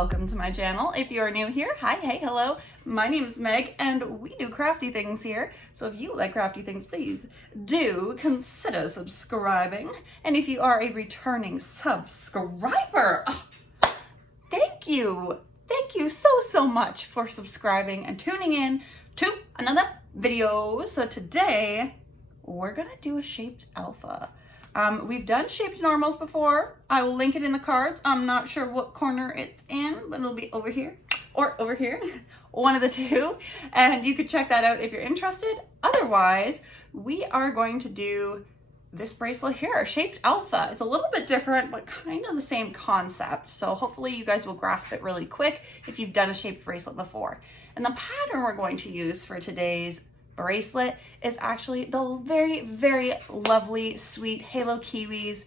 welcome to my channel. If you are new here, hi, hey, hello. My name is Meg and we do crafty things here. So if you like crafty things, please do consider subscribing. And if you are a returning subscriber, thank you. Thank you so much for subscribing and tuning in to another video. So today we're gonna do a shaped alpha. We've done shaped normals before. I will link it in the cards. I'm not sure what corner it's in, but it'll be over here or over here, one of the two. And you could check that out if you're interested. Otherwise, we are going to do this bracelet here, a shaped alpha. It's a little bit different, but kind of the same concept. So hopefully you guys will grasp it really quick if you've done a shaped bracelet before. And the pattern we're going to use for today's bracelet is actually the very lovely, sweet Halokiwi's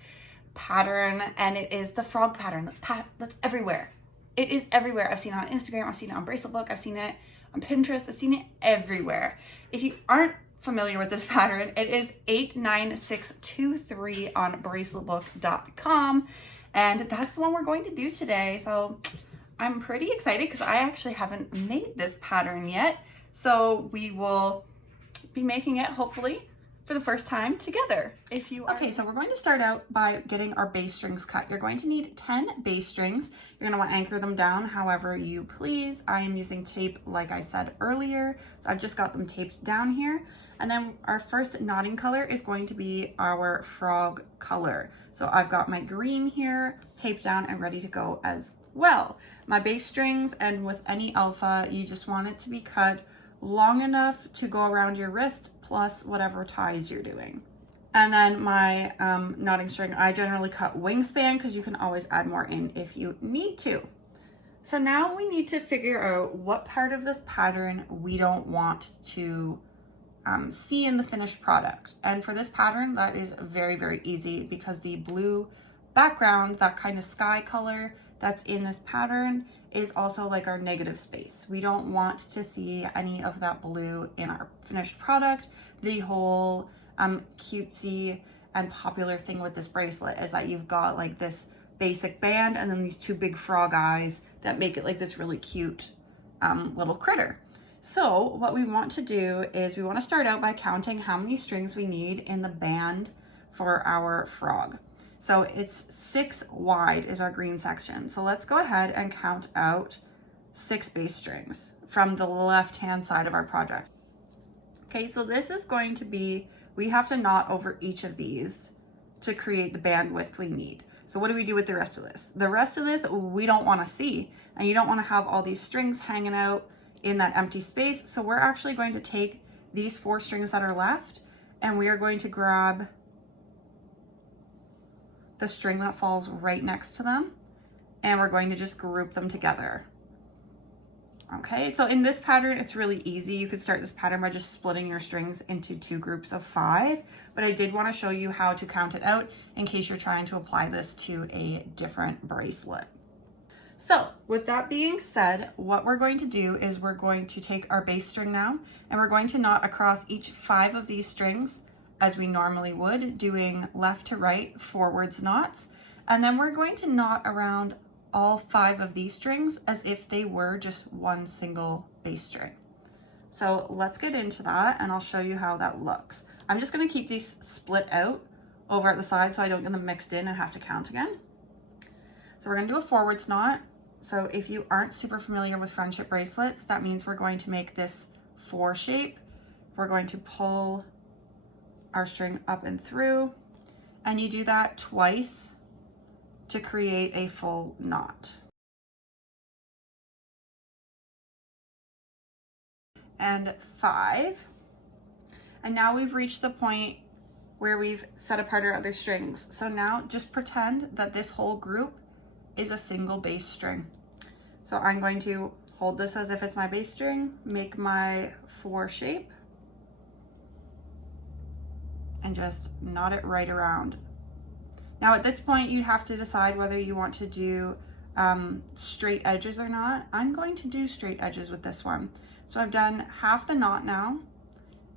pattern, and it is the frog pattern that's everywhere. It is everywhere. I've seen it on Instagram, I've seen it on Braceletbook, I've seen it on Pinterest, I've seen it everywhere. If you aren't familiar with this pattern, it is 89623 on braceletbook.com, and that's the one we're going to do today. So I'm pretty excited because I actually haven't made this pattern yet. So we will be making it hopefully for the first time together. Okay, so we're going to start out by getting our base strings cut. You're going to need 10 base strings. You're going to want to anchor them down however you please. I am using tape like I said earlier, so I've just got them taped down here. And then our first knotting color is going to be our frog color. So I've got my green here taped down and ready to go as well. My base strings, and with any alpha, you just want it to be cut long enough to go around your wrist plus whatever ties you're doing. And then my knotting string, I generally cut wingspan because you can always add more in if you need to. So now we need to figure out what part of this pattern we don't want to see in the finished product. And for this pattern, that is very easy because the blue background, that kind of sky color that's in this pattern, is also like our negative space. We don't want to see any of that blue in our finished product. The whole cutesy and popular thing with this bracelet is that you've got like this basic band and then these two big frog eyes that make it like this really cute little critter. So what we want to do is we want to start out by counting how many strings we need in the band for our frog. So it's 6 wide is our green section. So let's go ahead and count out 6 bass strings from the left-hand side of our project. Okay, so this is going to be, we have to knot over each of these to create the bandwidth we need. So what do we do with the rest of this? The rest of this we don't want to see, and you don't want to have all these strings hanging out in that empty space. So we're actually going to take these 4 strings that are left, and we are going to grab the string that falls right next to them, and we're going to just group them together. Okay, so in this pattern, it's really easy. You could start this pattern by just splitting your strings into 2 groups of 5, but I did want to show you how to count it out in case you're trying to apply this to a different bracelet. So with that being said, what we're going to do is we're going to take our base string now, and we're going to knot across each 5 of these strings as we normally would, doing left to right forwards knots. And then we're going to knot around all 5 of these strings as if they were just one single bass string. So let's get into that and I'll show you how that looks. I'm just going to keep these split out over at the side so I don't get them mixed in and have to count again. So we're going to do a forwards knot. So if you aren't super familiar with friendship bracelets, that means we're going to make this 4 shape. We're going to pull our string up and through, and you do that twice to create a full knot. And 5. And now we've reached the point where we've set apart our other strings. So now just pretend that this whole group is a single bass string. So I'm going to hold this as if it's my bass string, make my 4 shape, and just knot it right around. Now at this point, you'd have to decide whether you want to do straight edges or not. I'm going to do straight edges with this one. So I've done half the knot now,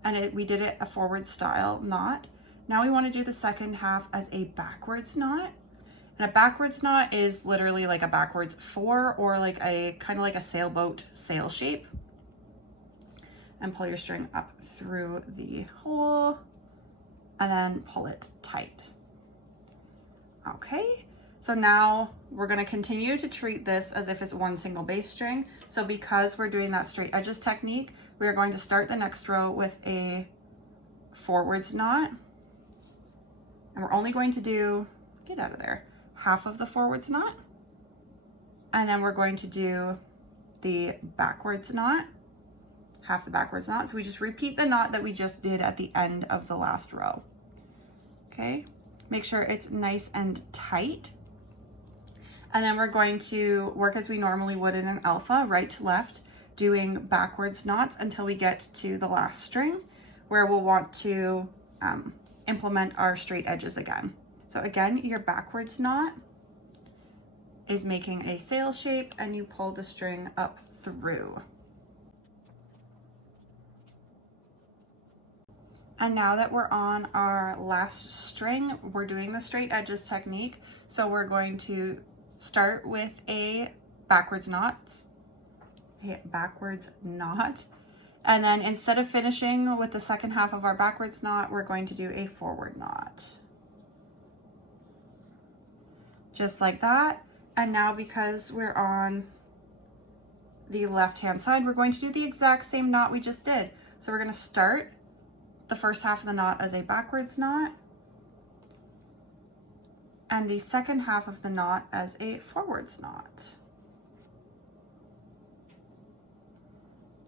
and we did it a forward style knot. Now we want to do the second half as a backwards knot. And a backwards knot is literally like a backwards 4 or like a kind of like a sailboat sail shape. And pull your string up through the hole and then pull it tight. Okay, so now we're going to continue to treat this as if it's one single bass string. So because we're doing that straight edges technique, we are going to start the next row with a forwards knot. And we're only going to do, get out of there, half of the forwards knot. And then we're going to do the backwards knot, half the backwards knot. So we just repeat the knot that we just did at the end of the last row. Okay, make sure it's nice and tight. And then we're going to work as we normally would in an alpha, right to left, doing backwards knots until we get to the last string, where we'll want to implement our straight edges again. So again, your backwards knot is making a sail shape and you pull the string up through. And now that we're on our last string, we're doing the straight edges technique. So we're going to start with a backwards knot, and then instead of finishing with the second half of our backwards knot, we're going to do a forward knot. Just like that. And now because we're on the left-hand side, we're going to do the exact same knot we just did. So we're going to start the first half of the knot as a backwards knot and the second half of the knot as a forwards knot.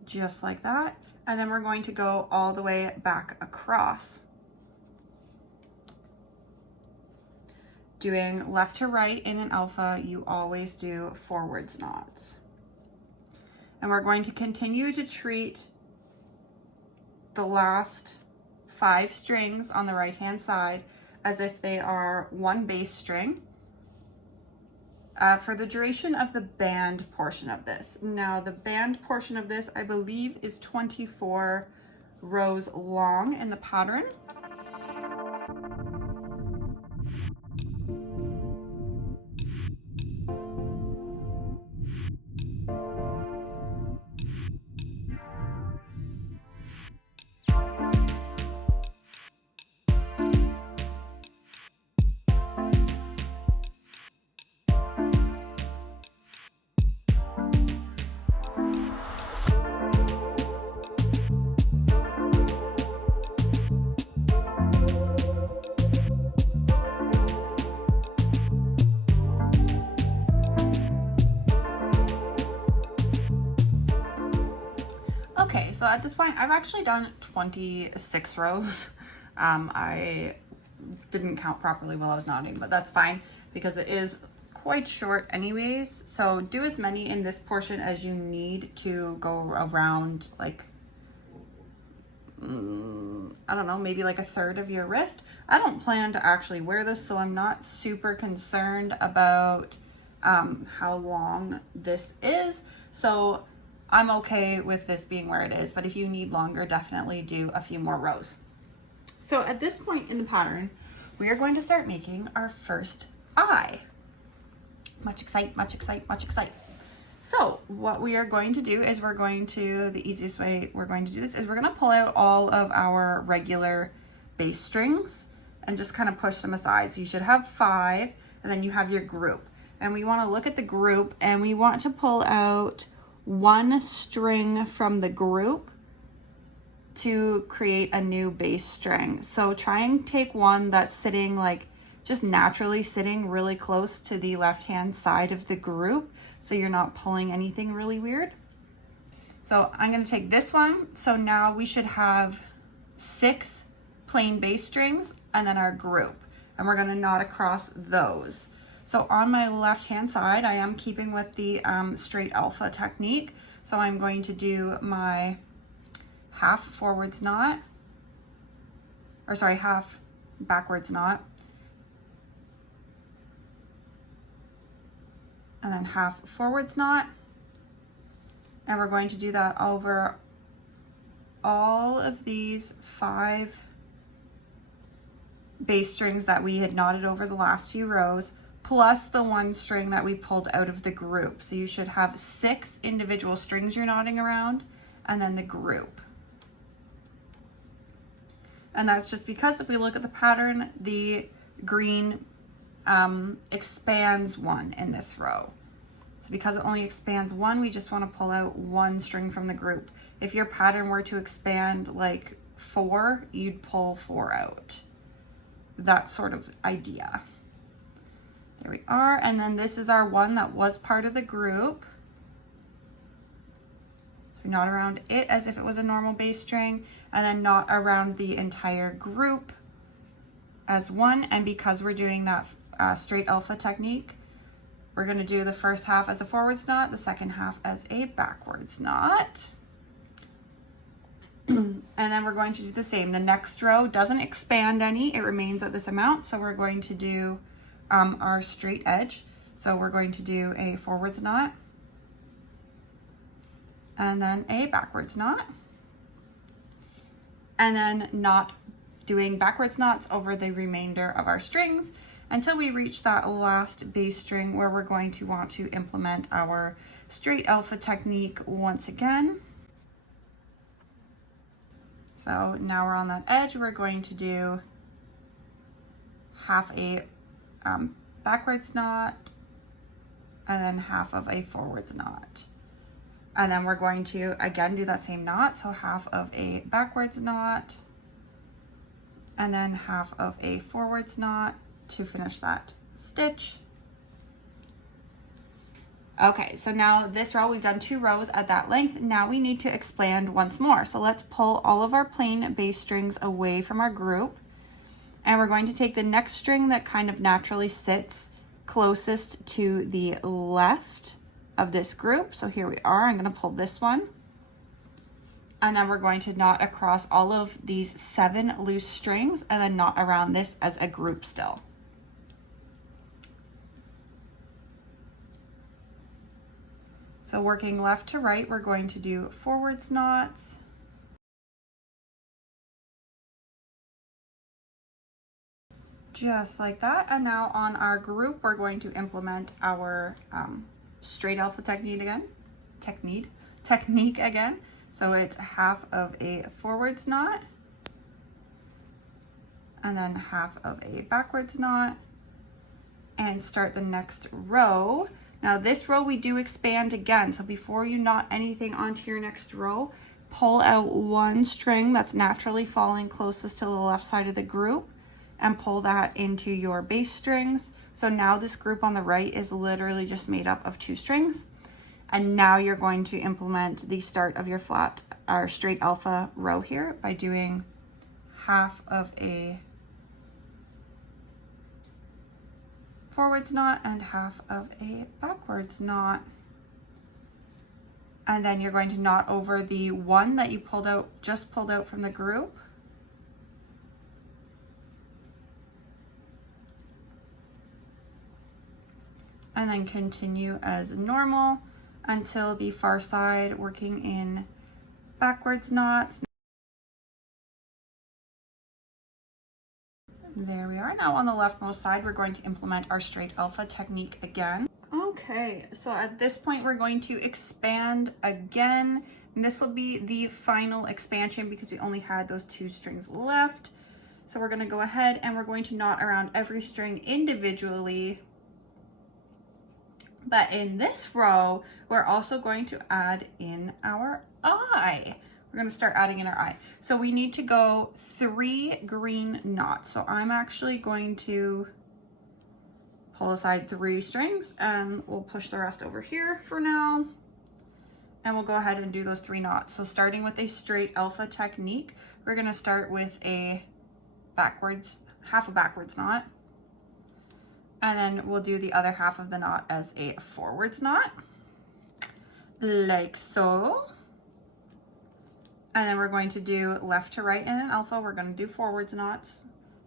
Just like that. And then we're going to go all the way back across. Doing left to right in an alpha, you always do forwards knots. And we're going to continue to treat the last 5 strings on the right hand side as if they are one bass string for the duration of the band portion of this. Now the band portion of this, I believe, is 24 rows long in the pattern. Okay, so at this point, I've actually done 26 rows. I didn't count properly while I was knotting, but that's fine because it is quite short anyways. So do as many in this portion as you need to go around, like, I don't know, maybe like a third of your wrist. I don't plan to actually wear this, so I'm not super concerned about how long this is. So I'm okay with this being where it is, but if you need longer, definitely do a few more rows. So at this point in the pattern, we are going to start making our first eye. Much excite, much excite, much excite. So what we are going to do is the easiest way we're going to do this is we're going to pull out all of our regular bass strings and just kind of push them aside. So you should have 5, and then you have your group. And we want to look at the group and we want to pull out 1 string from the group to create a new bass string. So try and take one that's sitting, like, just naturally sitting really close to the left-hand side of the group, so you're not pulling anything really weird. So I'm going to take this one. So now we should have 6 plain bass strings and then our group, and we're going to knot across those. So on my left-hand side, I am keeping with the straight alpha technique. So I'm going to do my half forwards knot, or sorry, half backwards knot, and then half forwards knot. And we're going to do that over all of these 5 bass strings that we had knotted over the last few rows. plus the one string that we pulled out of the group. So you should have 6 individual strings you're knotting around, and then the group. And that's just because if we look at the pattern, the green expands 1 in this row. So because it only expands 1, we just want to pull out 1 string from the group. If your pattern were to expand like 4, you'd pull 4 out. That sort of idea. There we are. And then this is our one that was part of the group. So we knot around it as if it was a normal bass string, and then knot around the entire group as one. And because we're doing that straight alpha technique, we're going to do the first half as a forwards knot, the second half as a backwards knot. And then we're going to do the same. The next row doesn't expand any, it remains at this amount. So we're going to do our straight edge. So we're going to do a forwards knot and then a backwards knot, and then not doing backwards knots over the remainder of our strings until we reach that last bass string where we're going to want to implement our straight alpha technique once again. So now we're on that edge, we're going to do half a backwards knot and then half of a forwards knot. And then we're going to again do that same knot, so half of a backwards knot and then half of a forwards knot to finish that stitch. Okay, so now this row, we've done 2 rows at that length. Now we need to expand once more. So let's pull all of our plain bass strings away from our group. And we're going to take the next string that kind of naturally sits closest to the left of this group. So here we are, I'm gonna pull this one. And then we're going to knot across all of these 7 loose strings and then knot around this as a group still. So working left to right, we're going to do forwards knots. Just like that. And now on our group, we're going to implement our straight alpha technique again. So it's half of a forwards knot and then half of a backwards knot, and start the next row. Now this row we do expand again, so before you knot anything onto your next row, pull out 1 string that's naturally falling closest to the left side of the group and pull that into your bass strings. So now this group on the right is literally just made up of 2 strings. And now you're going to implement the start of your straight alpha row here by doing half of a forwards knot and half of a backwards knot. And then you're going to knot over the one that you just pulled out from the group. And then continue as normal until the far side, working in backwards knots. There we are. Now on the leftmost side, we're going to implement our straight alpha technique again. Okay, so at this point, we're going to expand again. And this will be the final expansion because we only had those 2 strings left. So we're going to go ahead and we're going to knot around every string individually. But in this row, we're also going to add in our eye. We're going to start adding in our eye. So we need to go 3 green knots. So I'm actually going to pull aside 3 strings and we'll push the rest over here for now. And we'll go ahead and do those 3 knots. So starting with a straight alpha technique, we're going to start with a half a backwards knot. And then we'll do the other half of the knot as a forwards knot, like so. And then we're going to do left to right in an alpha. We're going to do forwards knots.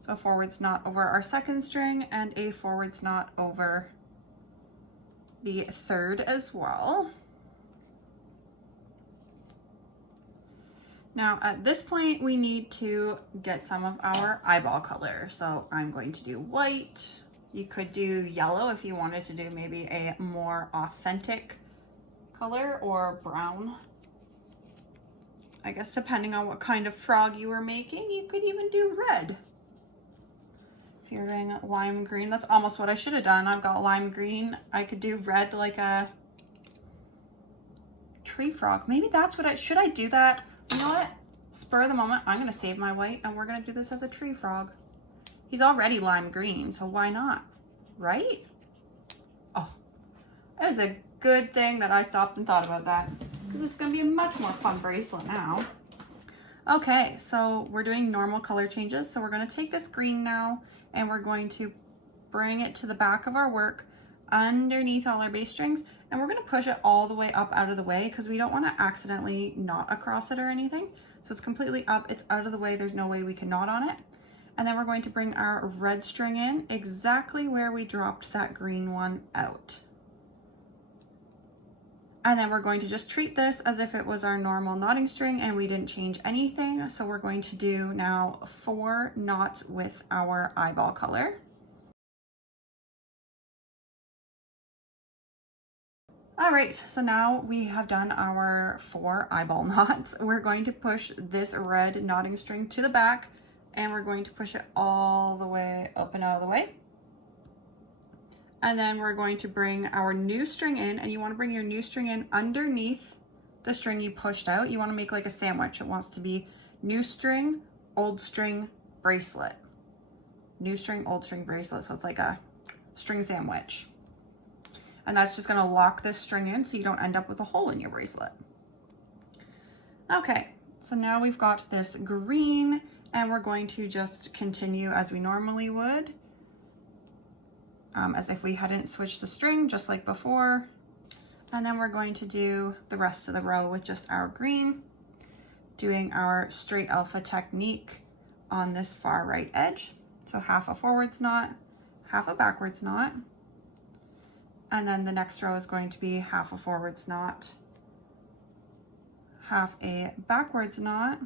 So forwards knot over our second string and a forwards knot over the third as well. Now at this point, we need to get some of our eyeball color. So I'm going to do white. You could do yellow if you wanted to do maybe a more authentic color, or brown. I guess depending on what kind of frog you were making, you could even do red. If you're doing lime green, that's almost what I should have done. I've got lime green. I could do red like a tree frog. Maybe that's what should I do that? You know what? Spur of the moment, I'm gonna save my white and we're gonna do this as a tree frog. He's already lime green, so why not? Right? Oh, that is a good thing that I stopped and thought about that, because it's going to be a much more fun bracelet now. Okay, so we're doing normal color changes. So we're going to take this green now and we're going to bring it to the back of our work underneath all our base strings, and we're going to push it all the way up out of the way because we don't want to accidentally knot across it or anything. So it's completely up, it's out of the way, there's no way we can knot on it. And then we're going to bring our red string in exactly where we dropped that green one out. And then we're going to just treat this as if it was our normal knotting string and we didn't change anything. So we're going to do now 4 knots with our eyeball color. All right, so now we have done our 4 eyeball knots. We're going to push this red knotting string to the back and we're going to push it all the way up and out of the way. And then we're going to bring our new string in, and you want to bring your new string in underneath the string you pushed out. You want to make like a sandwich. It wants to be new string, old string, bracelet. New string, old string, bracelet. So it's like a string sandwich. And that's just going to lock this string in so you don't end up with a hole in your bracelet. Okay, so now we've got this green, and we're going to just continue as we normally would. As if we hadn't switched the string, just like before. And then we're going to do the rest of the row with just our green, doing our straight alpha technique on this far right edge. So half a forwards knot, half a backwards knot. And then the next row is going to be half a forwards knot, half a backwards knot,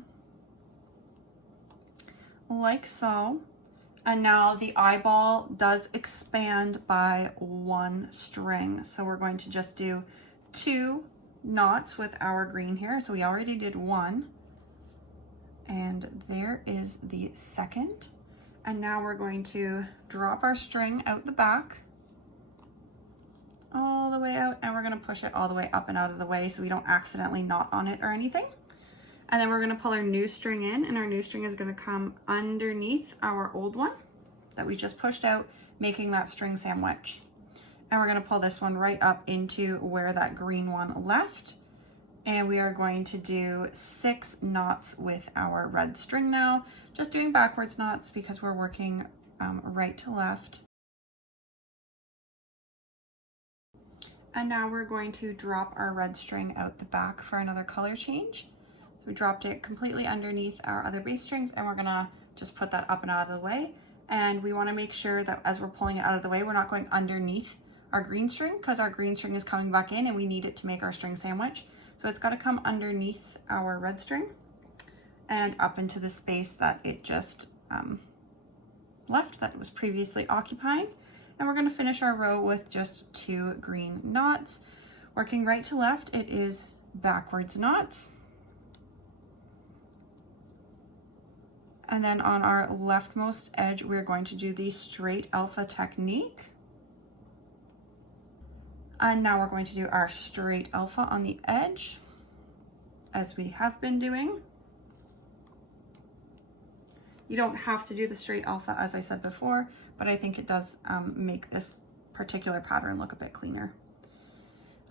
like so. And now the eyeball does expand by 1 string. So we're going to just do 2 knots with our green here. So we already did 1. And there is the second. And now we're going to drop our string out the back, all the way out, and we're going to push it all the way up and out of the way so we don't accidentally knot on it or anything. And then we're going to pull our new string in, and our new string is going to come underneath our old one that we just pushed out, making that string sandwich. And we're going to pull this one right up into where that green one left. And we are going to do 6 knots with our red string now, just doing backwards knots because we're working right to left. And now we're going to drop our red string out the back for another color change. So we dropped it completely underneath our other base strings, and we're gonna just put that up and out of the way. And we wanna make sure that as we're pulling it out of the way, we're not going underneath our green string, because our green string is coming back in and we need it to make our string sandwich. So it's gotta come underneath our red string and up into the space that it just left, that it was previously occupying. And we're going to finish our row with just 2 green knots. Working right to left, it is backwards knots. And then on our leftmost edge, we're going to do the straight alpha technique. And now we're going to do our straight alpha on the edge, as we have been doing. You don't have to do the straight alpha, as I said before, but I think it does make this particular pattern look a bit cleaner.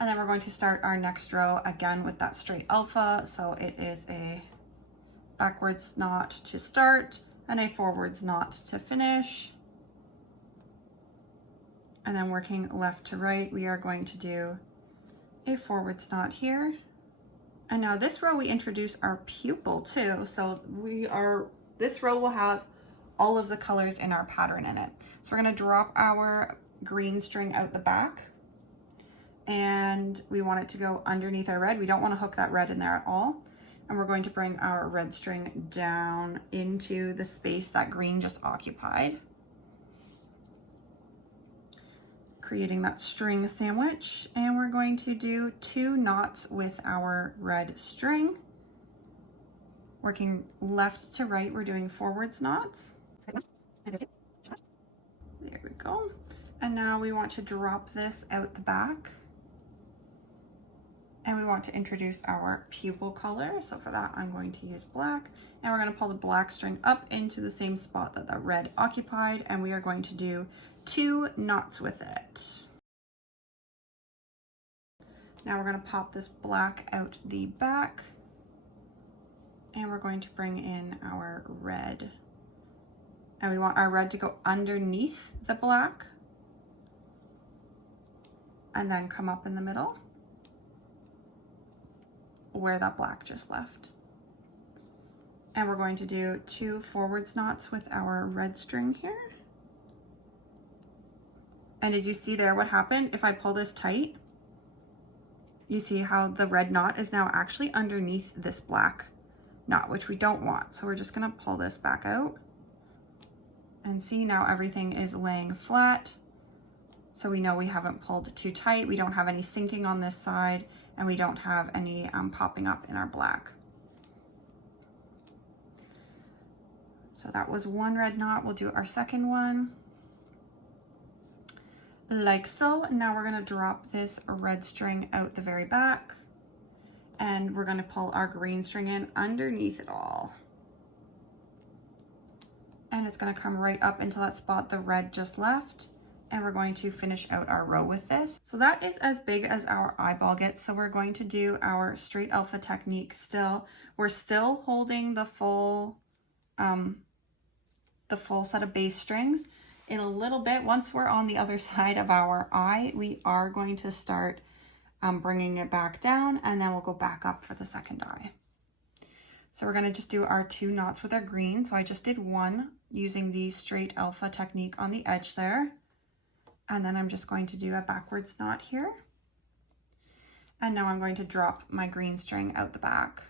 And then we're going to start our next row again with that straight alpha. So it is a backwards knot to start and a forwards knot to finish. And then working left to right, we are going to do a forwards knot here. And now this row we introduce our pupil too. So this row will have all of the colors in our pattern in it. So we're going to drop our green string out the back, and we want it to go underneath our red. We don't want to hook that red in there at all. And we're going to bring our red string down into the space that green just occupied. creating that string sandwich. And we're going to do 2 knots with our red string. Working left to right, we're doing forwards knots. There we go. And now we want to drop this out the back. And we want to introduce our pupil color. So for that, I'm going to use black. And we're going to pull the black string up into the same spot that the red occupied. And we are going to do 2 knots with it. Now we're going to pop this black out the back. And we're going to bring in our red. And we want our red to go underneath the black. And then come up in the middle, where that black just left. And we're going to do 2 forwards knots with our red string here. And did you see there what happened? If I pull this tight, you see how the red knot is now actually underneath this black knot, which we don't want. So we're just gonna pull this back out. And see, now everything is laying flat. So we know we haven't pulled too tight. We don't have any sinking on this side, and we don't have any popping up in our black. So that was 1 red knot. We'll do our second one. Like so. Now we're gonna drop this red string out the very back, and we're gonna pull our green string in underneath it all. And it's gonna come right up into that spot the red just left. And we're going to finish out our row with this. So that is as big as our eyeball gets. So we're going to do our straight alpha technique still. We're still holding the full set of base strings. In a little bit, once we're on the other side of our eye, we are going to start bringing it back down, and then we'll go back up for the second eye. So we're going to just do our 2 knots with our green. So I just did 1 using the straight alpha technique on the edge there. And then I'm just going to do a backwards knot here. And now I'm going to drop my green string out the back.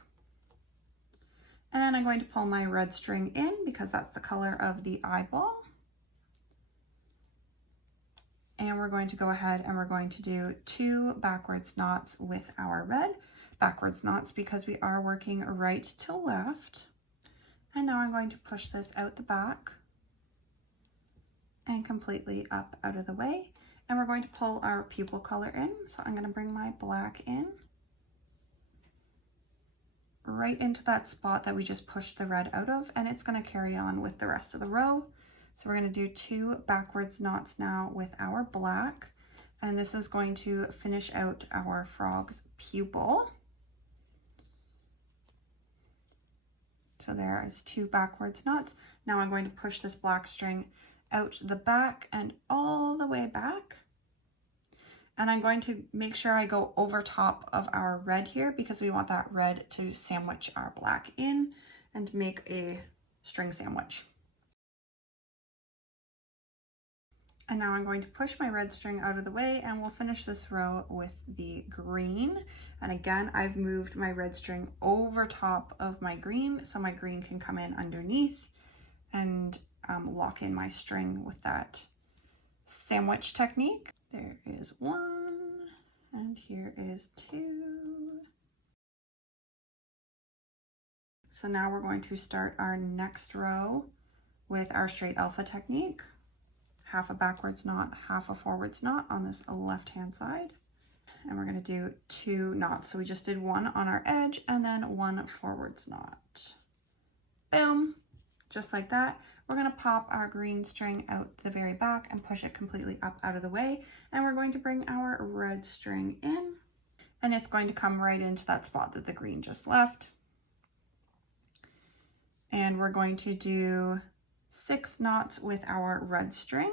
And I'm going to pull my red string in because that's the color of the eyeball. And we're going to go ahead and we're going to do 2 backwards knots with our red. Backwards knots because we are working right to left. And now I'm going to push this out the back and completely up out of the way. And we're going to pull our pupil color in. So I'm going to bring my black in right into that spot that we just pushed the red out of, and it's going to carry on with the rest of the row. So we're going to do 2 backwards knots now with our black, and this is going to finish out our frog's pupil. So there is 2 backwards knots. Now I'm going to push this black string out the back and all the way back. And I'm going to make sure I go over top of our red here because we want that red to sandwich our black in and make a string sandwich. And now I'm going to push my red string out of the way, and we'll finish this row with the green. And again, I've moved my red string over top of my green so my green can come in underneath and lock in my string with that sandwich technique. There is 1, and here is 2. So now we're going to start our next row with our straight alpha technique. Half a backwards knot, half a forwards knot on this left-hand side. And we're going to do 2 knots. So we just did 1 on our edge and then 1 forwards knot. Boom, just like that. We're going to pop our green string out the very back and push it completely up out of the way. And we're going to bring our red string in, and it's going to come right into that spot that the green just left. And we're going to do 6 knots with our red string.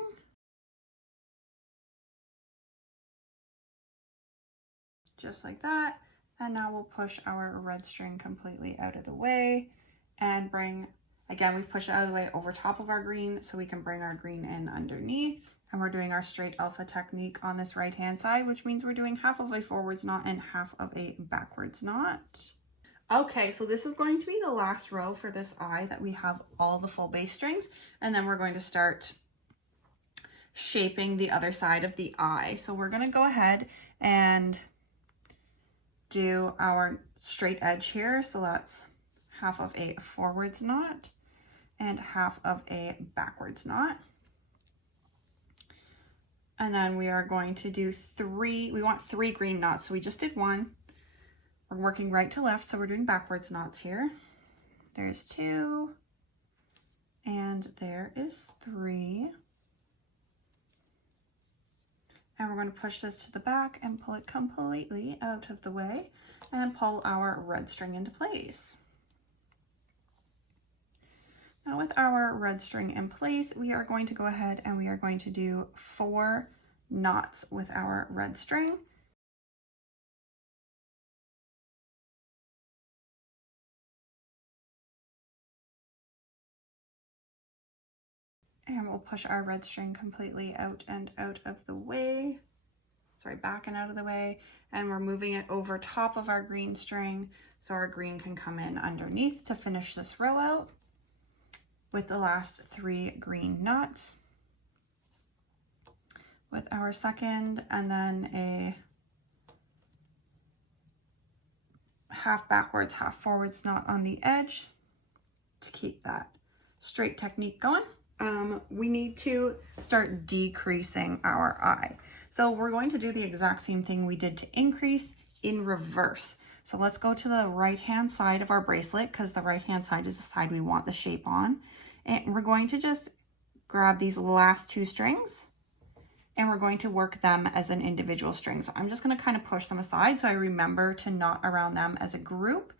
Just like that. And now we'll push our red string completely out of the way and bring, again, we've pushed it out of the way over top of our green so we can bring our green in underneath. And we're doing our straight alpha technique on this right hand side, which means we're doing half of a forwards knot and half of a backwards knot. Okay, so this is going to be the last row for this eye that we have all the full base strings, and then we're going to start shaping the other side of the eye. So we're gonna go ahead and do our straight edge here. So that's half of a forwards knot and half of a backwards knot. And then we are going to do we want 3 green knots. So we just did 1. We're working right to left, so we're doing backwards knots here. There's 2, and there is 3. And we're going to push this to the back and pull it completely out of the way and pull our red string into place. Now with our red string in place, we are going to go ahead and we are going to do 4 knots with our red string. And we'll push our red string completely out and out of the way. Sorry, back and out of the way. And we're moving it over top of our green string so our green can come in underneath to finish this row out with the last 3 green knots with our second, and then a half backwards, half forwards knot on the edge to keep that straight technique going. We need to start decreasing our eye. So we're going to do the exact same thing we did to increase in reverse. So let's go to the right hand side of our bracelet, because the right hand side is the side we want the shape on. And we're going to just grab these last 2 strings and we're going to work them as an individual string. So I'm just going to kind of push them aside so I remember to knot around them as a group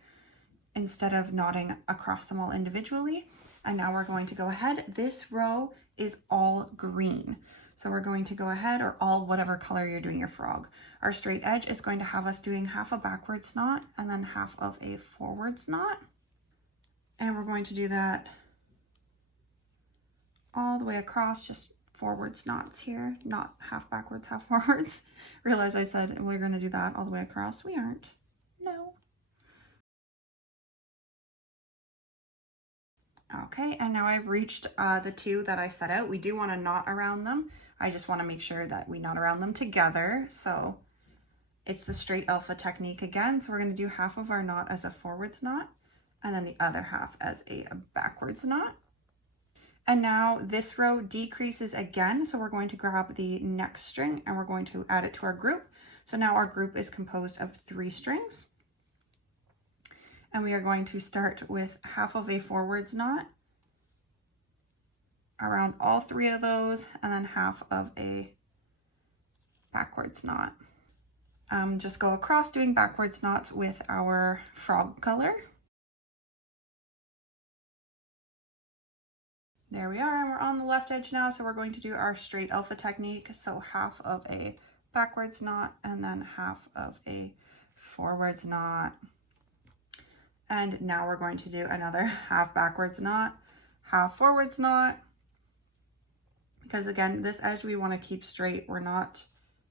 instead of knotting across them all individually. And now we're going to go ahead. This row is all green. So we're going to go ahead, or all whatever color you're doing your frog. Our straight edge is going to have us doing half a backwards knot and then half of a forwards knot. And we're going to do that all the way across, just forwards knots here, not half backwards, half forwards. Realize I said we're going to do that all the way across. We aren't. No. Okay, and now I've reached the 2 that I set out. We do want to knot around them. I just want to make sure that we knot around them together. So it's the straight alpha technique again. So we're going to do half of our knot as a forwards knot and then the other half as a backwards knot. And now this row decreases again. So we're going to grab the next string and we're going to add it to our group. So now our group is composed of 3 strings. And we are going to start with half of a forwards knot around all 3 of those, and then half of a backwards knot. Just go across doing backwards knots with our frog color. There we are, and we're on the left edge now, so we're going to do our straight alpha technique. So half of a backwards knot and then half of a forwards knot. And now we're going to do another half backwards knot, half forwards knot. Because again, this edge we want to keep straight. We're not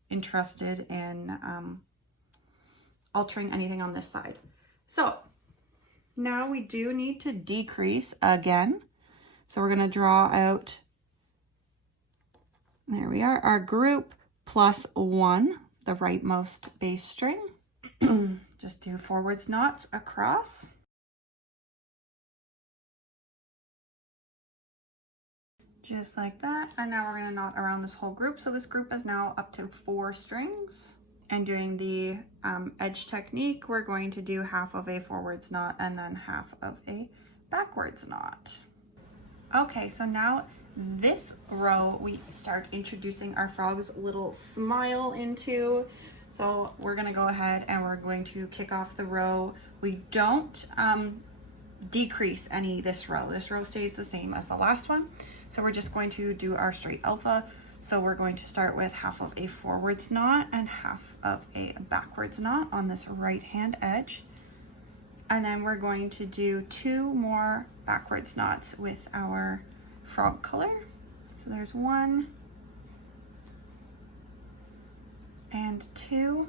interested in altering anything on this side. So now we do need to decrease again. So we're going to draw out, there we are, our group plus 1, the rightmost bass string. Just do forwards knots across. Just like that. And now we're going to knot around this whole group. So this group is now up to 4 strings. And doing the edge technique, we're going to do half of a forwards knot and then half of a backwards knot. Okay, so now this row we start introducing our frog's little smile into. So we're going to go ahead and we're going to kick off the row. We don't decrease any this row. This row stays the same as the last one. So we're just going to do our straight alpha. So we're going to start with half of a forwards knot and half of a backwards knot on this right hand edge. And then we're going to do 2 more backwards knots with our frog color. So there's 1 and 2,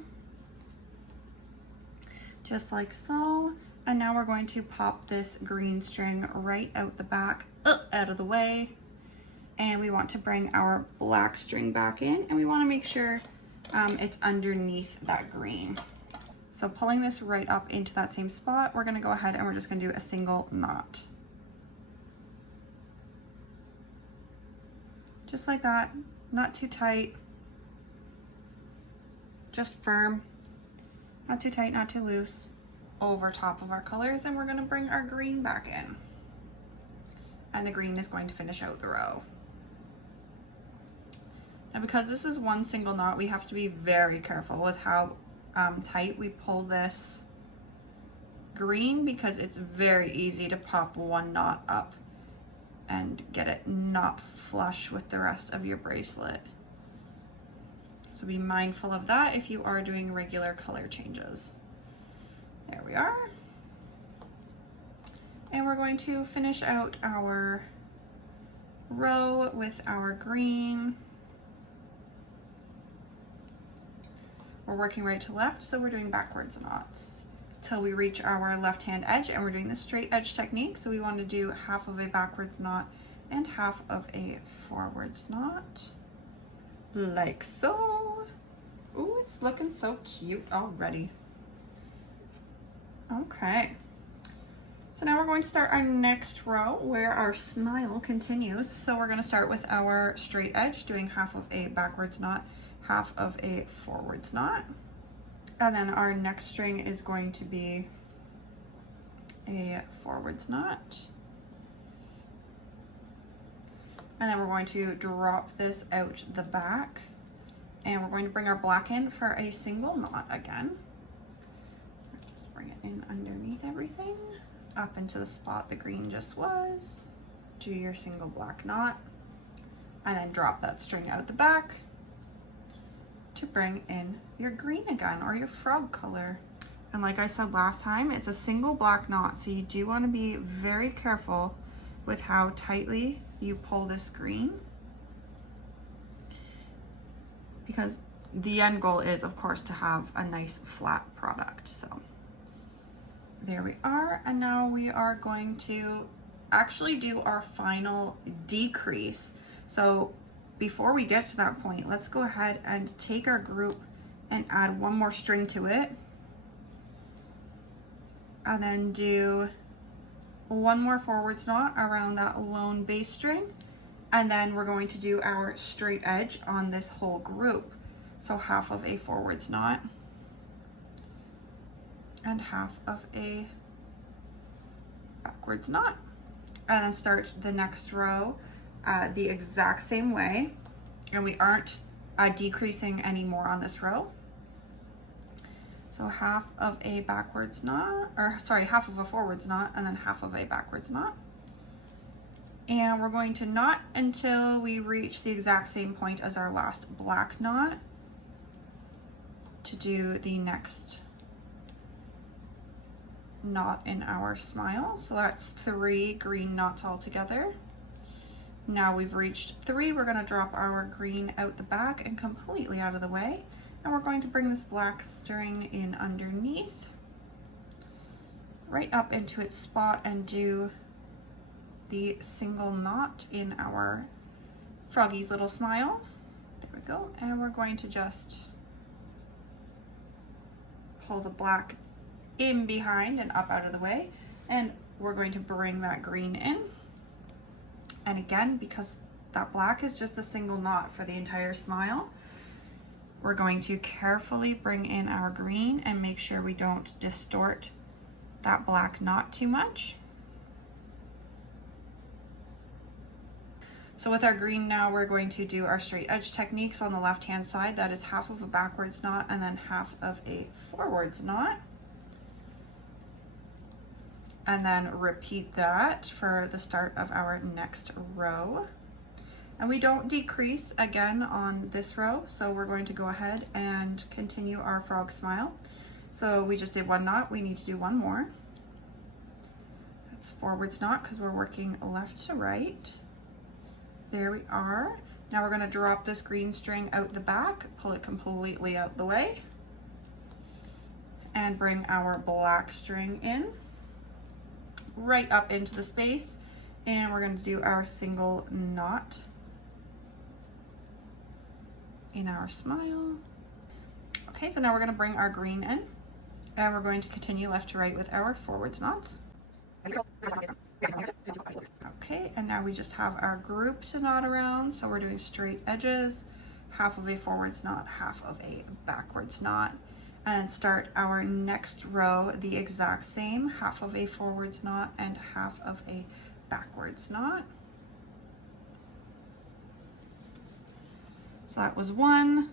just like so. And now we're going to pop this green string right out the back, out of the way. and we want to bring our black string back in, and we want to make sure it's underneath that green. So pulling this right up into that same spot, we're going to go ahead and we're just going to do a single knot. Just like that, not too tight, just firm, not too tight, not too loose, over top of our colors, and we're going to bring our green back in. And the green is going to finish out the row. Now because this is one single knot, we have to be very careful with how tight we pull this green, because it's very easy to pop one knot up and get it not flush with the rest of your bracelet. So be mindful of that if you are doing regular color changes. There we are. And we're going to finish out our row with our green. We're working right to left, so we're doing backwards knots till we reach our left hand edge, and we're doing the straight edge technique. So we want to do half of a backwards knot and half of a forwards knot, like so. Ooh, it's looking so cute already. Okay. So now we're going to start our next row where our smile continues. So we're going to start with our straight edge, doing half of a backwards knot, half of a forwards knot. And then our next string is going to be a forwards knot. And then we're going to drop this out the back, and we're going to bring our black in for a single knot again. Just bring it in underneath everything, up into the spot the green just was. Do your single black knot, and then drop that string out the back to bring in your green again, or your frog color. And like I said last time, it's a single black knot, so you do want to be very careful with how tightly you pull this green, because the end goal is, of course, to have a nice flat product. So there we are, and now we are going to actually do our final decrease. So before we get to that point, let's go ahead and take our group and add one more string to it, and then do one more forwards knot around that lone base string, and then we're going to do our straight edge on this whole group. So half of a forwards knot and half of a backwards knot, and then start the next row the exact same way, and we aren't decreasing anymore on this row. So half of a backwards knot, or sorry, half of a forwards knot, and then half of a backwards knot. And we're going to knot until we reach the exact same point as our last black knot to do the next knot in our smile. So that's 3 green knots all together. Now we've reached 3, we're going to drop our green out the back and completely out of the way. And we're going to bring this black string in underneath, right up into its spot, and do the single knot in our froggy's little smile. There we go. And we're going to just pull the black in behind and up out of the way. And we're going to bring that green in. And again, because that black is just a single knot for the entire smile, we're going to carefully bring in our green and make sure we don't distort that black knot too much. So with our green now, we're going to do our straight edge technique. So on the left hand side, that is half of a backwards knot and then half of a forwards knot. And then repeat that for the start of our next row. And we don't decrease again on this row, so we're going to go ahead and continue our frog smile. So we just did 1 knot, we need to do 1 more. That's forwards knot because we're working left to right. There we are. Now we're going to drop this green string out the back, pull it completely out the way, and bring our black string in right up into the space, and we're going to do our single knot in our smile. Okay, so now we're going to bring our green in, and we're going to continue left to right with our forwards knots. Okay, and now we just have our group to knot around. So we're doing straight edges, half of a forwards knot, half of a backwards knot, and then start our next row the exact same, half of a forwards knot and half of a backwards knot. So that was one.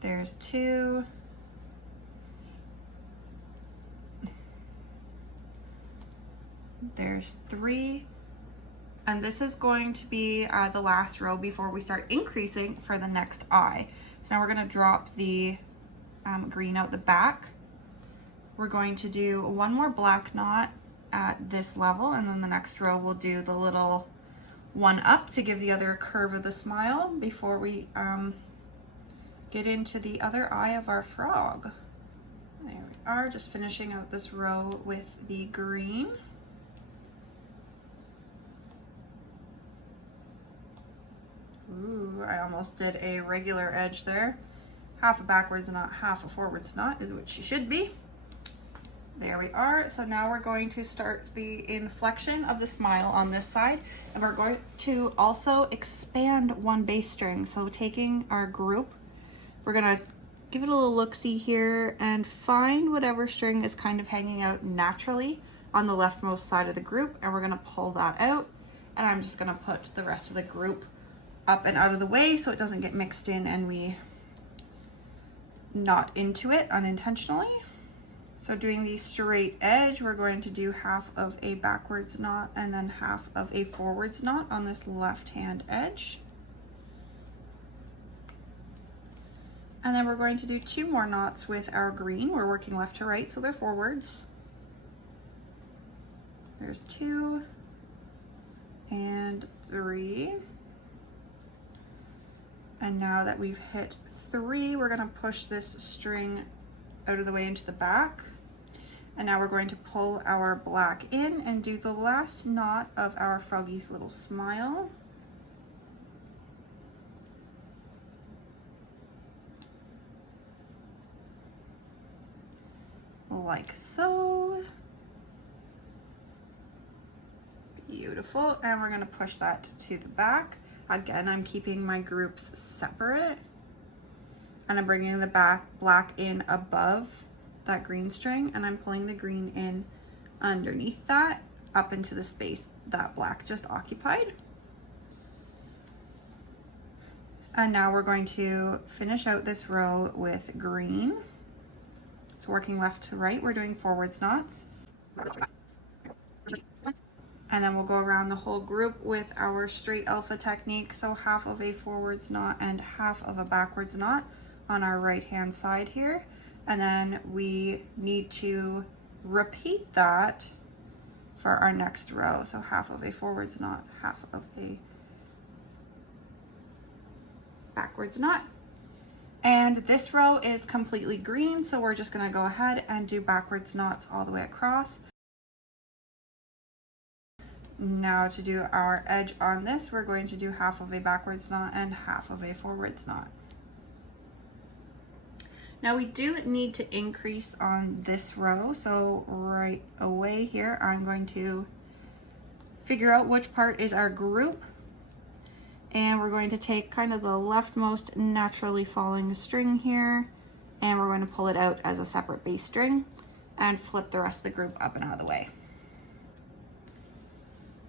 There's two. There's three. And this is going to be the last row before we start increasing for the next eye. So now we're going to drop the green out the back. We're going to do one more black knot at this level, and then the next row we'll do the little one up to give the other curve of the smile before we get into the other eye of our frog. There we are, just finishing out this row with the green. Ooh, I almost did a regular edge there. Half a backwards knot, half a forwards knot is what she should be. There we are. So now we're going to start the inflection of the smile on this side, and we're going to also expand one bass string. So taking our group, we're gonna give it a little look-see here and find whatever string is kind of hanging out naturally on the leftmost side of the group, and we're gonna pull that out. And I'm just gonna put the rest of the group up and out of the way so it doesn't get mixed in and we knot into it unintentionally. So doing the straight edge, we're going to do half of a backwards knot and then half of a forwards knot on this left hand edge. And then we're going to do two more knots with our green. We're working left to right, so they're forwards. There's two and three. And now that we've hit three, we're gonna push this string out of the way into the back. And now we're going to pull our black in and do the last knot of our froggy's little smile. Like so. Beautiful. And we're gonna push that to the back. Again, I'm keeping my groups separate, and I'm bringing the black in above that green string, and I'm pulling the green in underneath that up into the space that black just occupied. And now we're going to finish out this row with green. So working left to right, we're doing forwards knots. And then we'll go around the whole group with our straight alpha technique. So half of a forwards knot and half of a backwards knot on our right hand side here. And then we need to repeat that for our next row. So half of a forwards knot, half of a backwards knot. And this row is completely green, so we're just gonna go ahead and do backwards knots all the way across. Now to do our edge on this, we're going to do half of a backwards knot and half of a forwards knot. Now we do need to increase on this row, so right away here, I'm going to figure out which part is our group, and we're going to take kind of the leftmost naturally falling string here, and we're going to pull it out as a separate bass string and flip the rest of the group up and out of the way.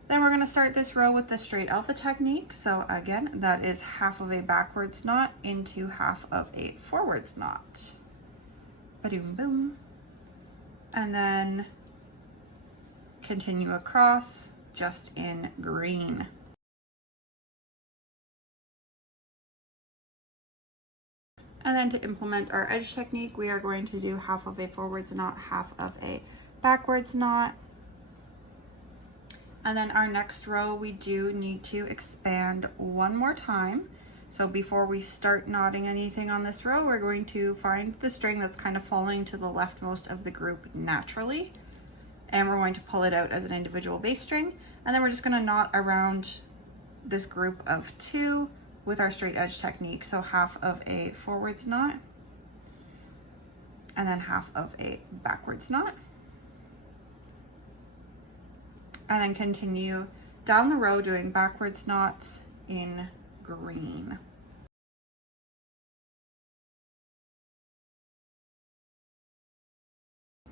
Then we're going to start this row with the straight alpha technique. So again, that is half of a backwards knot into half of a forwards knot. Ba-doom boom. And then continue across just in green. And then to implement our edge technique, we are going to do half of a forwards knot, half of a backwards knot. And then our next row, we do need to expand one more time. So before we start knotting anything on this row, we're going to find the string that's kind of falling to the leftmost of the group naturally. And we're going to pull it out as an individual bass string. And then we're just gonna knot around this group of 2 with our straight edge technique. So half of a forwards knot and then half of a backwards knot. And then continue down the row doing backwards knots in green.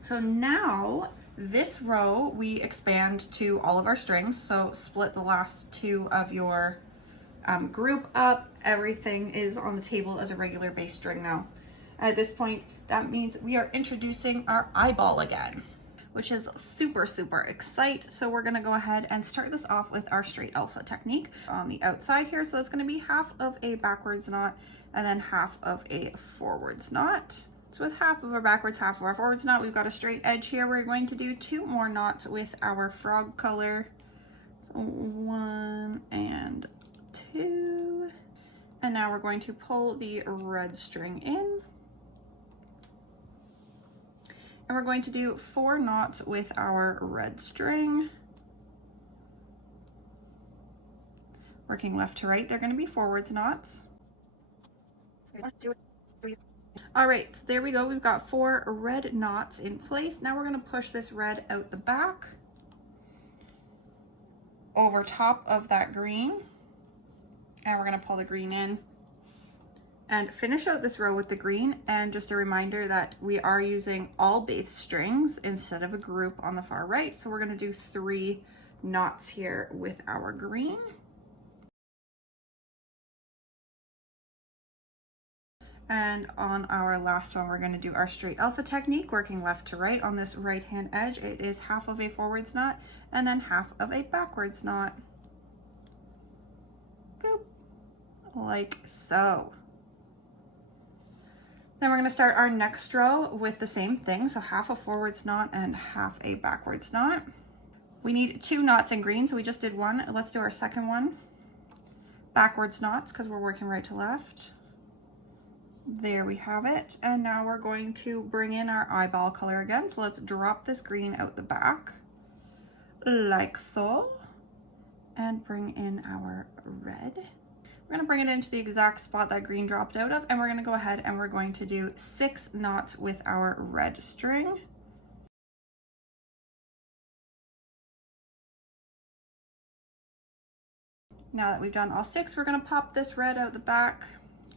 So now this row we expand to all of our strings. So split the last 2 of your group up. Everything is on the table as a regular bass string now. At this point, that means we are introducing our eyeball again, which is super, super excite. So we're gonna go ahead and start this off with our straight alpha technique on the outside here. So that's gonna be half of a backwards knot and then half of a forwards knot. So with half of our backwards, half of our forwards knot, we've got a straight edge here. We're going to do 2 more knots with our frog color. So 1 and 2. And now we're going to pull the red string in. And we're going to do 4 knots with our red string. Working left to right, they're going to be forwards knots. 1, 2, 3. All right, so there we go. We've got 4 red knots in place. Now we're going to push this red out the back over top of that green. And we're going to pull the green in and finish out this row with the green. And just a reminder that we are using all bass strings instead of a group on the far right. So we're going to do 3 knots here with our green. And on our last one, we're going to do our straight alpha technique, working left to right on this right hand edge. It is half of a forwards knot and then half of a backwards knot. Boop, like so. Then we're going to start our next row with the same thing. So half a forwards knot and half a backwards knot. We need 2 knots in green, so we just did 1. Let's do our second one. Backwards knots, because we're working right to left. There we have it. And now we're going to bring in our eyeball color again. So let's drop this green out the back, like so, and bring in our red. We're gonna bring it into the exact spot that green dropped out of, and we're gonna go ahead and we're going to do 6 knots with our red string. Now that we've done all 6, we're gonna pop this red out the back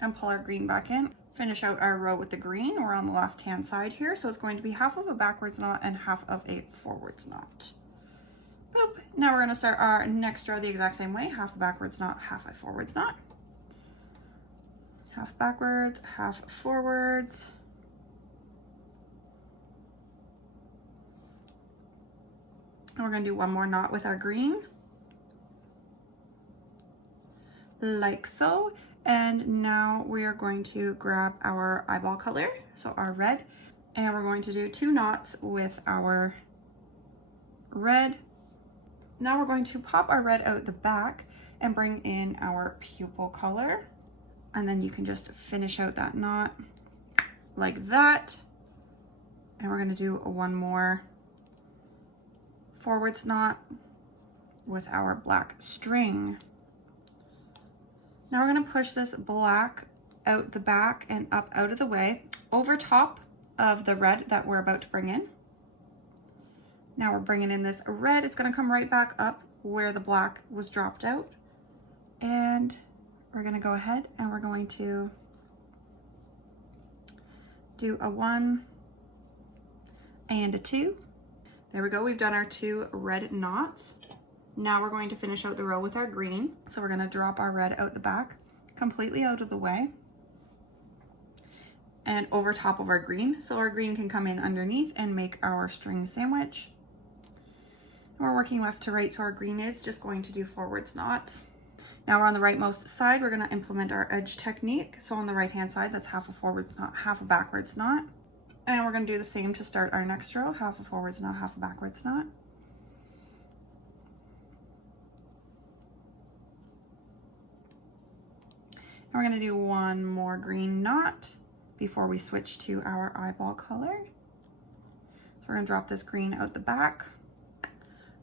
and pull our green back in. Finish out our row with the green. We're on the left hand side here, so it's going to be half of a backwards knot and half of a forwards knot. Boop. Now we're going to start our next row the exact same way. Half a backwards knot, half a forwards knot. Half backwards, half forwards. And we're going to do 1 more knot with our green, like so. And now we are going to grab our eyeball color, so our red, and we're going to do 2 knots with our red. Now we're going to pop our red out the back and bring in our pupil color. And then you can just finish out that knot like that. And we're going to do 1 more forwards knot with our black string. Now we're going to push this black out the back and up out of the way over top of the red that we're about to bring in. Now we're bringing in this red. It's going to come right back up where the black was dropped out. And we're going to go ahead and we're going to do a 1 and a 2. There we go. We've done our 2 red knots. Now we're going to finish out the row with our green. So we're going to drop our red out the back, completely out of the way, and over top of our green. So our green can come in underneath and make our string sandwich. And we're working left to right, so our green is just going to do forwards knots. Now we're on the rightmost side, we're going to implement our edge technique. So on the right hand side, that's half a forwards knot, half a backwards knot. And we're going to do the same to start our next row, half a forwards knot, half a backwards knot. We're going to do 1 more green knot before we switch to our eyeball color. So we're going to drop this green out the back,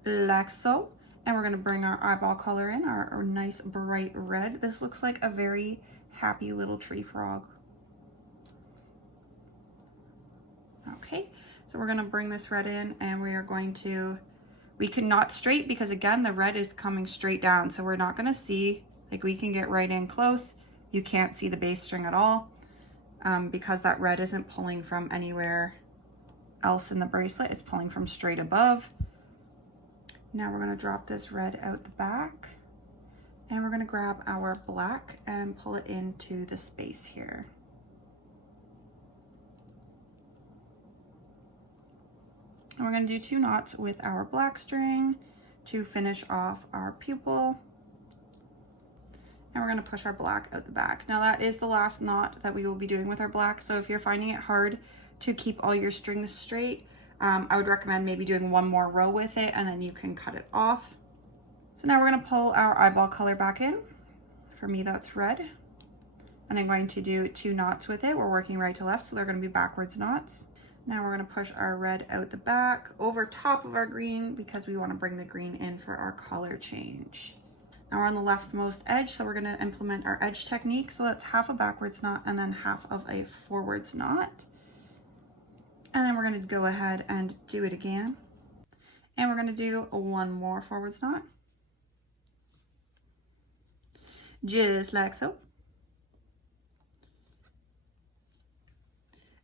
like so. And we're going to bring our eyeball color in, our nice bright red. This looks like a very happy little tree frog. Okay, so we're going to bring this red in, and we are going to, we cannot straight because again the red is coming straight down, so we're not going to see, like we can get right in close. You can't see the base string at all because that red isn't pulling from anywhere else in the bracelet. It's pulling from straight above. Now we're going to drop this red out the back, and we're going to grab our black and pull it into the space here. And we're going to do 2 knots with our black string to finish off our pupil. And we're going to push our black out the back. Now that is the last knot that we will be doing with our black. So if you're finding it hard to keep all your strings straight, I would recommend maybe doing 1 more row with it, and then you can cut it off. So now we're going to pull our eyeball color back in. For me, that's red. And I'm going to do 2 knots with it. We're working right to left, so they're going to be backwards knots. Now we're going to push our red out the back over top of our green because we want to bring the green in for our color change. Now we're on the leftmost edge, so we're going to implement our edge technique. So that's half a backwards knot and then half of a forwards knot. And then we're going to go ahead and do it again. And we're going to do 1 more forwards knot. Just like so.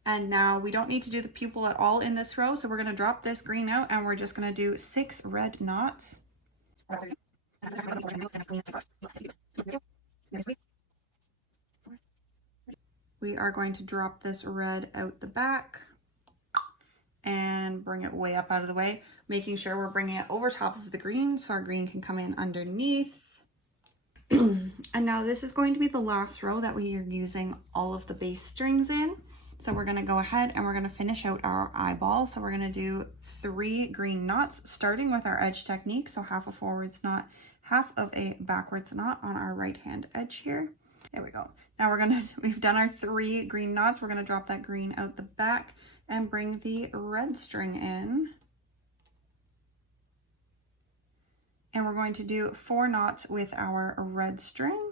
And now we don't need to do the pupil at all in this row, so we're going to drop this green out and we're just going to do 6 red knots. We are going to drop this red out the back and bring it way up out of the way, making sure we're bringing it over top of the green so our green can come in underneath. And now this is going to be the last row that we are using all of the base strings in. So we're going to go ahead and we're going to finish out our eyeball. So we're going to do 3 green knots, starting with our edge technique. So half a forwards knot, half of a backwards knot on our right hand edge here. There we go. Now we've done our 3 green knots. We're going to drop that green out the back and bring the red string in. And we're going to do 4 knots with our red string.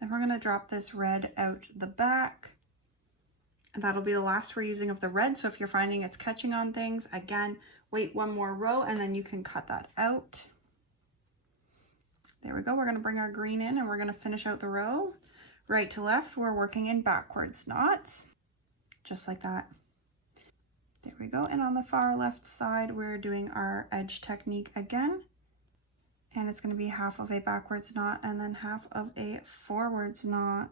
Then we're going to drop this red out the back. And that'll be the last we're using of the red. So if you're finding it's catching on things, again, wait 1 more row and then you can cut that out. There we go. We're going to bring our green in and we're going to finish out the row. Right to left, we're working in backwards knots, just like that. There we go. And on the far left side, we're doing our edge technique again. And it's going to be half of a backwards knot and then half of a forwards knot.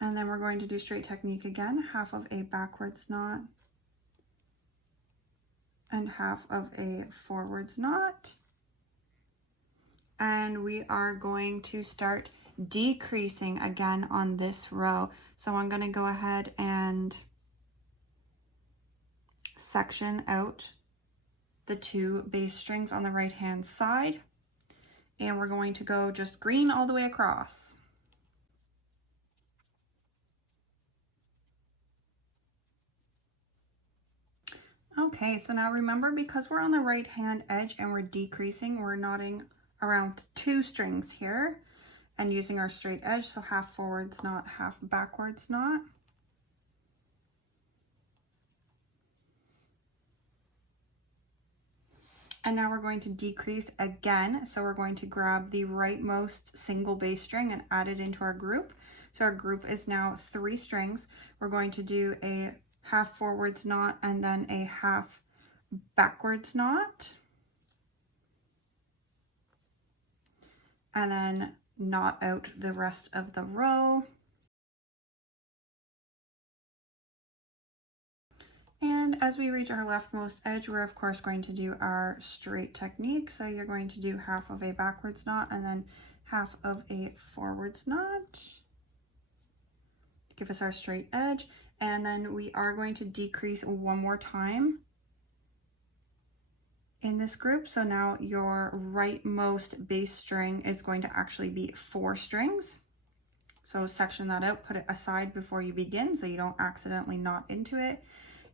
And then we're going to do straight technique again, half of a backwards knot and half of a forwards knot. And we are going to start decreasing again on this row. So I'm going to go ahead and section out the 2 bass strings on the right hand side, and we're going to go just green all the way across. Okay, so now remember, because we're on the right hand edge and we're decreasing, we're knotting around 2 strings here and using our straight edge, so half forwards knot, half backwards knot. And now we're going to decrease again. So we're going to grab the rightmost single bass string and add it into our group. So our group is now 3 strings. We're going to do a half forwards knot and then a half backwards knot. And then knot out the rest of the row. And as we reach our leftmost edge, we're of course going to do our straight technique. So you're going to do half of a backwards knot and then half of a forwards knot. Give us our straight edge. And then we are going to decrease 1 more time in this group. So now your rightmost bass string is going to actually be 4 strings. So section that out, put it aside before you begin so you don't accidentally knot into it.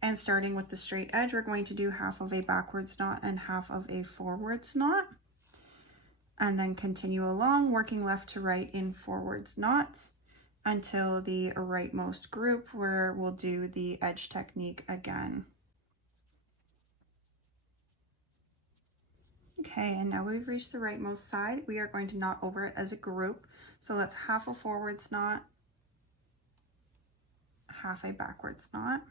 And starting with the straight edge, we're going to do half of a backwards knot and half of a forwards knot. And then continue along, working left to right in forwards knots until the rightmost group, where we'll do the edge technique again. Okay, and now we've reached the rightmost side. We are going to knot over it as a group. So that's half a forwards knot, half a backwards knot.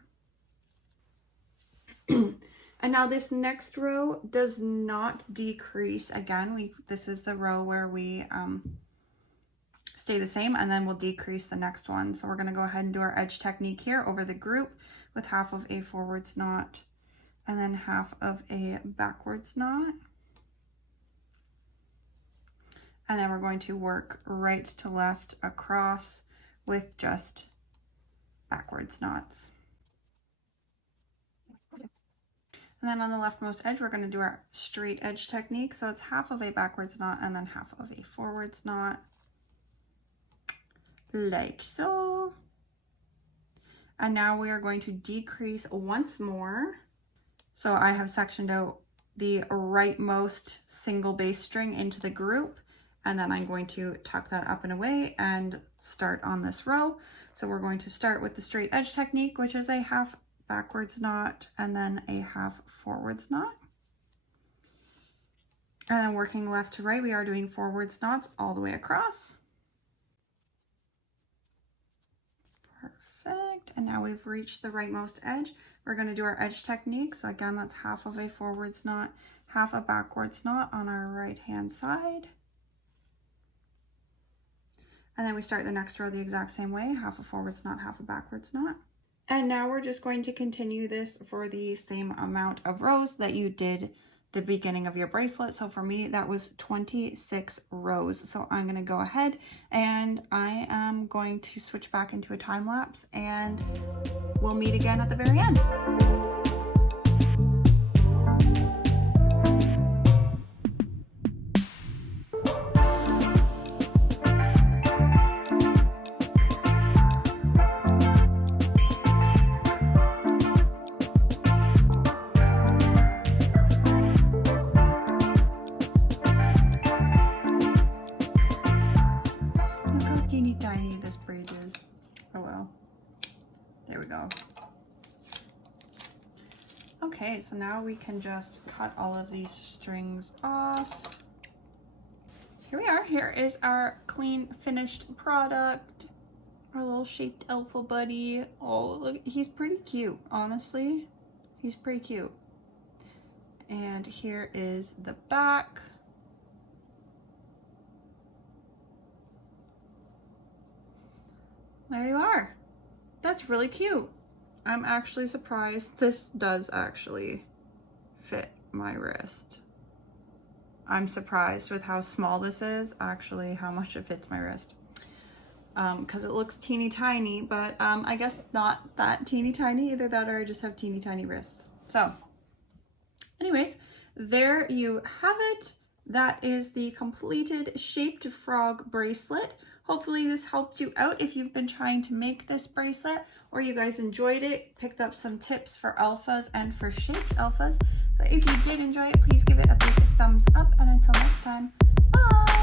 And now this next row does not decrease. Again, this is the row where we stay the same, and then we'll decrease the next one. So we're going to go ahead and do our edge technique here over the group with half of a forwards knot and then half of a backwards knot. And then we're going to work right to left across with just backwards knots. And then on the leftmost edge, we're going to do our straight edge technique. So it's half of a backwards knot and then half of a forwards knot, like so. And now we are going to decrease once more. So I have sectioned out the rightmost single bass string into the group, and then I'm going to tuck that up and away and start on this row. So we're going to start with the straight edge technique, which is a half backwards knot and then a half forwards knot. And then working left to right, we are doing forwards knots all the way across. Perfect. And now we've reached the rightmost edge. We're going to do our edge technique. So again, that's half of a forwards knot, half a backwards knot on our right hand side. And then we start the next row the exact same way, half a forwards knot, half a backwards knot. And now we're just going to continue this for the same amount of rows that you did the beginning of your bracelet. So for me, that was 26 rows. So I'm going to go ahead and I am going to switch back into a time lapse, and we'll meet again at the very end. Tiny this braid is. Oh well, there we go. Okay, so now we can just cut all of these strings off. So here we are. Here is our clean finished product, our little shaped alpha buddy. Oh look, he's pretty cute, honestly. He's pretty cute. And here is the back. There you are. That's really cute. I'm actually surprised this does actually fit my wrist. I'm surprised with how small this is, actually how much it fits my wrist. Because it looks teeny tiny, but I guess not that teeny tiny, either that or I just have teeny tiny wrists. So anyways, there you have it. That is the completed shaped frog bracelet. Hopefully this helped you out if you've been trying to make this bracelet, or you guys enjoyed it, picked up some tips for alphas and for shaped alphas. So if you did enjoy it, please give it a big thumbs up, and until next time, bye!